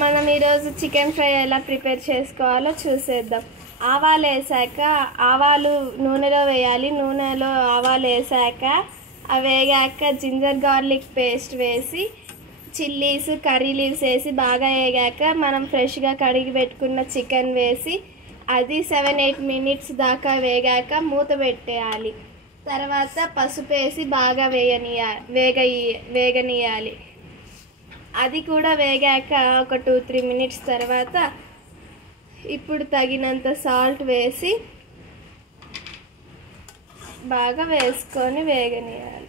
మనం ఈరోజు chicken fry ఎలా ప్రిపేర్ చేసుకోవాలో చూసేద్దాం. ఆవాలు వేసాక ఆవాలు నూనెలో వేయాలి. నూనెలో ఆవాలు వేసాక అవి వేగాక జింజర్ గార్లిక్ పేస్ట్ వేసి చిల్లీస్ కర్రీ లీవ్స్ వేసి బాగా వేగాక మనం ఫ్రెష్గా కడిగి పెట్టుకున్న చికెన్ వేసి అది 7-8 మినిట్స్ దాకా వేగాక మూత పెట్టేయాలి. తర్వాత పసుపు వేసి బాగా వేగనీయాలి. అది కూడా వేగాక ఒక 2-3 మినిట్స్ తర్వాత ఇప్పుడు తగినంత సాల్ట్ వేసి బాగా వేసుకొని వేగనీయాలి.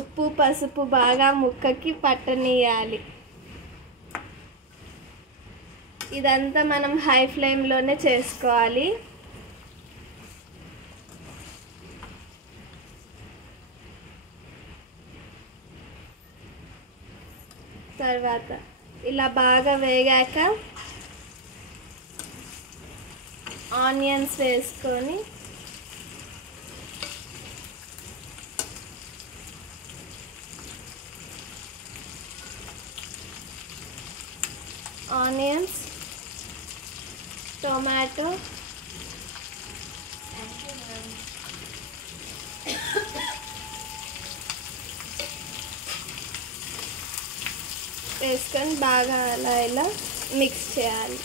ఉప్పు పసుపు బాగా ముక్కకి పట్టనీయాలి. ఇదంతా మనం హై ఫ్లేమ్లోనే చేసుకోవాలి. తర్వాత ఇలా బాగా వేగాక ఆనియన్స్ వేసుకొని ఆనియన్స్ టొమాటో వేసుకొని బాగా అలా ఇలా మిక్స్ చేయాలి.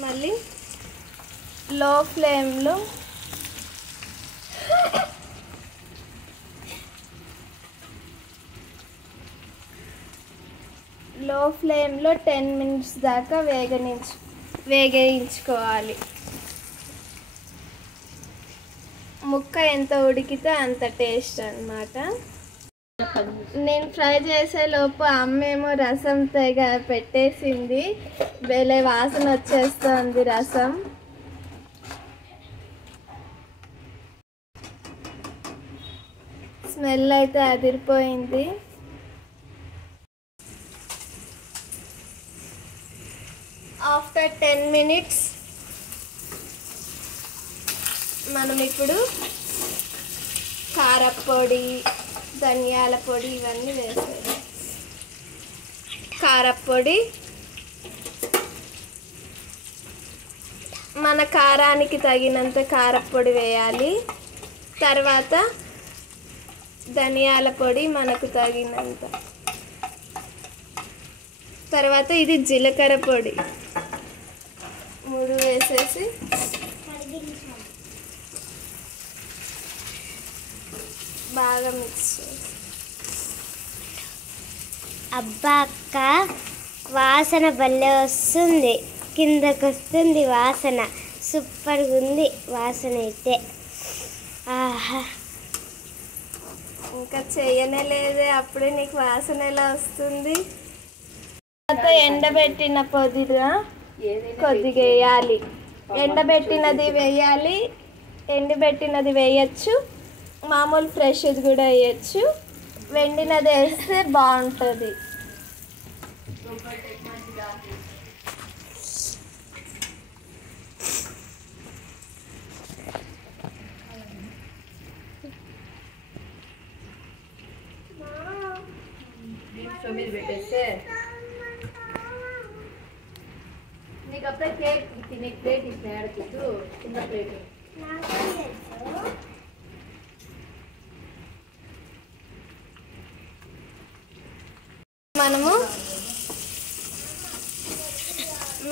మళ్ళీ లో ఫ్లేమ్లో లో ఫ్లేమ్లో 10 మినిట్స్ దాకా వేగించుకోవాలి. ముక్క ఎంత ఉడికితే అంత టేస్ట్ అన్నమాట. నేను ఫ్రై చేసే లోపు అమ్మేమో రసం తెగ పెట్టేసింది. భలే వాసన వచ్చేస్తుంది రసం. స్మెల్ అయితే అదిరిపోయింది. ఆఫ్టర్ 10 మినిట్స్ మనం ఇప్పుడు కారప్పొడి ధనియాల పొడి ఇవన్నీ వేసేది. కారప్పొడి మన కారానికి తగినంత కారప్పొడి వేయాలి. తర్వాత ధనియాల పొడి మనకు తగినంత. తర్వాత ఇది జీలకర్ర పొడి 3 వేసేసి బాగా మిక్స్ చేసి. అబ్బా అక్క వాసన భలే వస్తుంది. కిందకు వస్తుంది వాసన. సూపర్గా ఉంది వాసన అయితే. ఆహా, ఇంకా చేయనే లేదే అప్పుడే నీకు వాసన ఎలా వస్తుంది? తర్వాత ఎండబెట్టిన పొదిగా కొద్దిగా వేయాలి. ఎండబెట్టినది వేయాలి. ఎండబెట్టినది వేయచ్చు, మామూలు ఫ్రెష్ది కూడా వేయచ్చు. వెండినది వేస్తే బాగుంటుంది. నీకు అప్పుడే కేక్ తినే ప్లేట్ ఇస్తే ఆడుతూ చిన్న ప్లేట్ మనము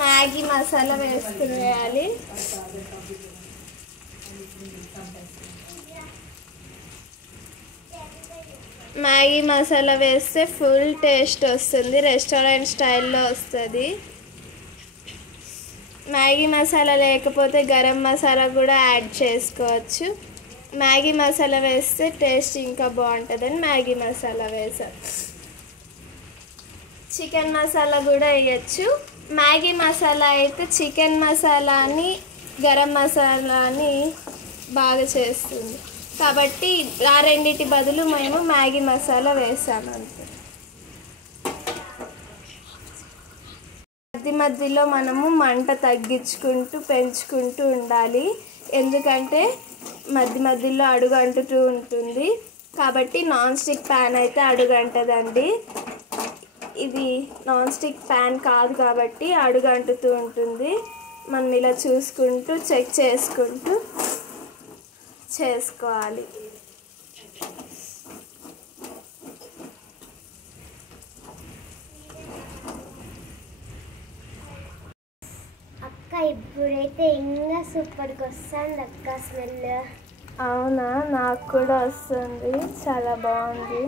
మ్యాగీ మసాలా వేయాలి. మ్యాగీ మసాలా వేస్తే ఫుల్ టేస్ట్ వస్తుంది. రెస్టారెంట్ స్టైల్లో వస్తుంది. మ్యాగీ మసాలా లేకపోతే గరం మసాలా కూడా యాడ్ చేసుకోవచ్చు. మ్యాగీ మసాలా వేస్తే టేస్ట్ ఇంకా బాగుంటుందని మ్యాగీ మసాలా వేసాను. చికెన్ మసాలా కూడా వేయచ్చు. మ్యాగీ మసాలా అయితే చికెన్ మసాలాని గరం మసాలాని బాగా చేస్తుంది కాబట్టి ఆ రెండింటి బదులు మేము మ్యాగీ మసాలా వేసాము అంతే. మధ్య మధ్యలో మనము మంట తగ్గించుకుంటూ పెంచుకుంటూ ఉండాలి, ఎందుకంటే మధ్య మధ్యలో అడుగు అంటుతూ ఉంటుంది కాబట్టి. నాన్ స్టిక్ ప్యాన్ అయితే అడుగు అంటదండి, ఇది నాన్ స్టిక్ ప్యాన్ కాదు కాబట్టి అడుగు అంటుతూ ఉంటుంది. మనం ఇలా చూసుకుంటూ చెక్ చేసుకుంటూ చేసుకోవాలి. అక్క ఇప్పుడైతే ఇంకా సూపర్గా వస్తుంది అక్క స్మెల్. అవునా, నాకు కూడా వస్తుంది, చాలా బాగుంది.